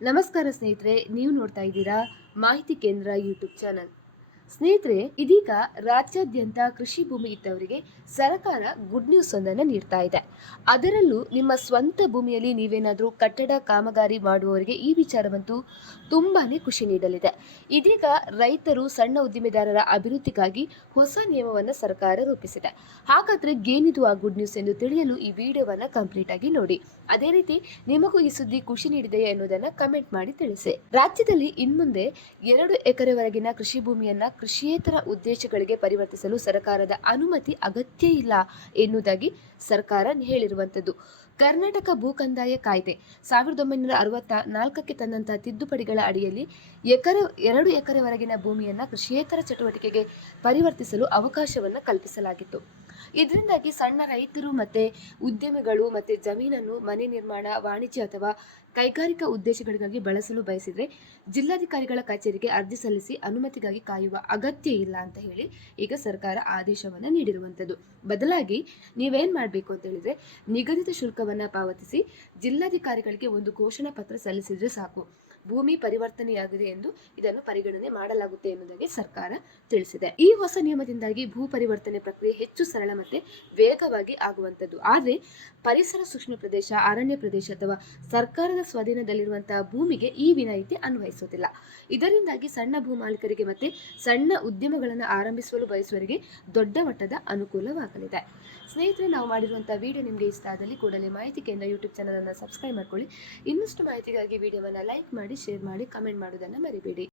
ನಮಸ್ಕಾರ ಸ್ನೇಹಿತರೆ ನೀವು ನೋಡ್ತಾ ಇದ್ದೀರಾ ಮಾಹಿತಿ ಕೇಂದ್ರ ಯೂಟ್ಯೂಬ್ ಚಾನಲ್. ಸ್ನೇಹಿತರೆ, ಇದೀಗ ರಾಜ್ಯಾದ್ಯಂತ ಕೃಷಿ ಭೂಮಿ ಇದ್ದವರಿಗೆ ಸರ್ಕಾರ ಗುಡ್ ನ್ಯೂಸ್ ಒಂದನ್ನು ನೀಡ್ತಾ ಇದೆ. ಅದರಲ್ಲೂ ನಿಮ್ಮ ಸ್ವಂತ ಭೂಮಿಯಲ್ಲಿ ನೀವೇನಾದರೂ ಕಟ್ಟಡ ಕಾಮಗಾರಿ ಮಾಡುವವರಿಗೆ ಈ ವಿಚಾರವಂತೂ ತುಂಬಾನೇ ಖುಷಿ ನೀಡಲಿದೆ. ಇದೀಗ ರೈತರು ಸಣ್ಣ ಉದ್ದಿಮೆದಾರರ ಅಭಿವೃದ್ಧಿಗಾಗಿ ಹೊಸ ನಿಯಮವನ್ನು ಸರ್ಕಾರ ರೂಪಿಸಿದೆ. ಹಾಗಾದ್ರೆ ಏನಿದು ಆ ಗುಡ್ ನ್ಯೂಸ್ ಎಂದು ತಿಳಿಯಲು ಈ ವಿಡಿಯೋವನ್ನು ಕಂಪ್ಲೀಟ್ ಆಗಿ ನೋಡಿ. ಅದೇ ರೀತಿ ನಿಮಗೂ ಈ ಸುದ್ದಿ ಖುಷಿ ನೀಡಿದೆಯೇ ಎನ್ನುವುದನ್ನು ಕಮೆಂಟ್ ಮಾಡಿ ತಿಳಿಸಿ. ರಾಜ್ಯದಲ್ಲಿ ಇನ್ಮುಂದೆ ಎರಡು ಎಕರೆವರೆಗಿನ ಕೃಷಿ ಭೂಮಿಯನ್ನ ಕೃಷಿಯೇತರ ಉದ್ದೇಶಗಳಿಗೆ ಪರಿವರ್ತಿಸಲು ಸರ್ಕಾರದ ಅನುಮತಿ ಅಗತ್ಯ ಇಲ್ಲ ಎನ್ನುವುದಾಗಿ ಸರ್ಕಾರ ಹೇಳಿರುವಂಥದ್ದು. ಕರ್ನಾಟಕ ಭೂ ಕಂದಾಯ ಕಾಯ್ದೆ ಸಾವಿರದ ಒಂಬೈನೂರ ಅರವತ್ತ ನಾಲ್ಕಕ್ಕೆ ತಂದಂತಹ ತಿದ್ದುಪಡಿಗಳ ಅಡಿಯಲ್ಲಿ ಎಕರೆ, ಎರಡು ಎಕರೆವರೆಗಿನ ಭೂಮಿಯನ್ನ ಕೃಷಿಯೇತರ ಚಟುವಟಿಕೆಗೆ ಪರಿವರ್ತಿಸಲು ಅವಕಾಶವನ್ನು ಕಲ್ಪಿಸಲಾಗಿತ್ತು. ಇದರಿಂದಾಗಿ ಸಣ್ಣ ರೈತರು ಮತ್ತೆ ಉದ್ಯಮಿಗಳು ಮತ್ತೆ ಜಮೀನನ್ನು ಮನೆ ನಿರ್ಮಾಣ, ವಾಣಿಜ್ಯ ಅಥವಾ ಕೈಗಾರಿಕಾ ಉದ್ದೇಶಗಳಿಗಾಗಿ ಬಳಸಲು ಬಯಸಿದ್ರೆ ಜಿಲ್ಲಾಧಿಕಾರಿಗಳ ಕಚೇರಿಗೆ ಅರ್ಜಿ ಸಲ್ಲಿಸಿ ಅನುಮತಿಗಾಗಿ ಕಾಯುವ ಅಗತ್ಯ ಇಲ್ಲ ಅಂತ ಹೇಳಿ ಈಗ ಸರ್ಕಾರ ಆದೇಶವನ್ನ ನೀಡಿರುವಂಥದ್ದು. ಬದಲಾಗಿ ನೀವೇನ್ ಮಾಡಬೇಕು ಅಂತ ಹೇಳಿದ್ರೆ ನಿಗದಿತ ಶುಲ್ಕವನ್ನ ಪಾವತಿಸಿ ಜಿಲ್ಲಾಧಿಕಾರಿಗಳಿಗೆ ಒಂದು ಘೋಷಣಾ ಪತ್ರ ಸಲ್ಲಿಸಿದ್ರೆ ಸಾಕು. ಭೂಮಿ ಪರಿವರ್ತನೆಯಾಗಿದೆ ಎಂದು ಇದನ್ನು ಪರಿಗಣನೆ ಮಾಡಲಾಗುತ್ತೆ ಎನ್ನುವುದಾಗಿ ಸರ್ಕಾರ ತಿಳಿಸಿದೆ. ಈ ಹೊಸ ನಿಯಮದಿಂದಾಗಿ ಭೂ ಪರಿವರ್ತನೆ ಪ್ರಕ್ರಿಯೆ ಹೆಚ್ಚು ಸರಳ ಮತ್ತೆ ವೇಗವಾಗಿ ಆಗುವಂಥದ್ದು. ಆದರೆ ಪರಿಸರ ಸೂಕ್ಷ್ಮ ಪ್ರದೇಶ, ಅರಣ್ಯ ಪ್ರದೇಶ ಅಥವಾ ಸರ್ಕಾರದ ಸ್ವಾಧೀನದಲ್ಲಿರುವಂತಹ ಭೂಮಿಗೆ ಈ ವಿನಾಯಿತಿ ಅನ್ವಯಿಸುವುದಿಲ್ಲ ಇದರಿಂದಾಗಿ ಸಣ್ಣ ಭೂ ಮಾಲೀಕರಿಗೆ ಮತ್ತೆ ಸಣ್ಣ ಉದ್ಯಮಗಳನ್ನು ಆರಂಭಿಸಲು ಬಯಸುವವರಿಗೆ ದೊಡ್ಡ ಮಟ್ಟದ ಅನುಕೂಲವಾಗಲಿದೆ. ಸ್ನೇಹಿತರೆ, ನಾವು ಮಾಡಿರುವಂತಹ ವಿಡಿಯೋ ನಿಮಗೆ ಇಷ್ಟ ಆದಲ್ಲಿ ಕೂಡಲೇ ಮಾಹಿತಿ ಕೇಂದ್ರ ಯೂಟ್ಯೂಬ್ ಚಾನಲ್ ಅನ್ನು ಸಬ್ಸ್ಕ್ರೈಬ್ ಮಾಡ್ಕೊಳ್ಳಿ. ಇನ್ನಷ್ಟು ಮಾಹಿತಿಗಾಗಿ ವಿಡಿಯೋವನ್ನು ಲೈಕ್ ಮಾಡಿ, ಶೇರ್ ಮಾಡಿ, ಕಮೆಂಟ್ ಮಾಡುವುದನ್ನು ಮರಿಬೇಡಿ.